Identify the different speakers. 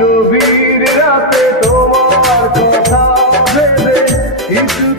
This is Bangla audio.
Speaker 1: গভীর রাতে তোমার কথা ভেবে কিছু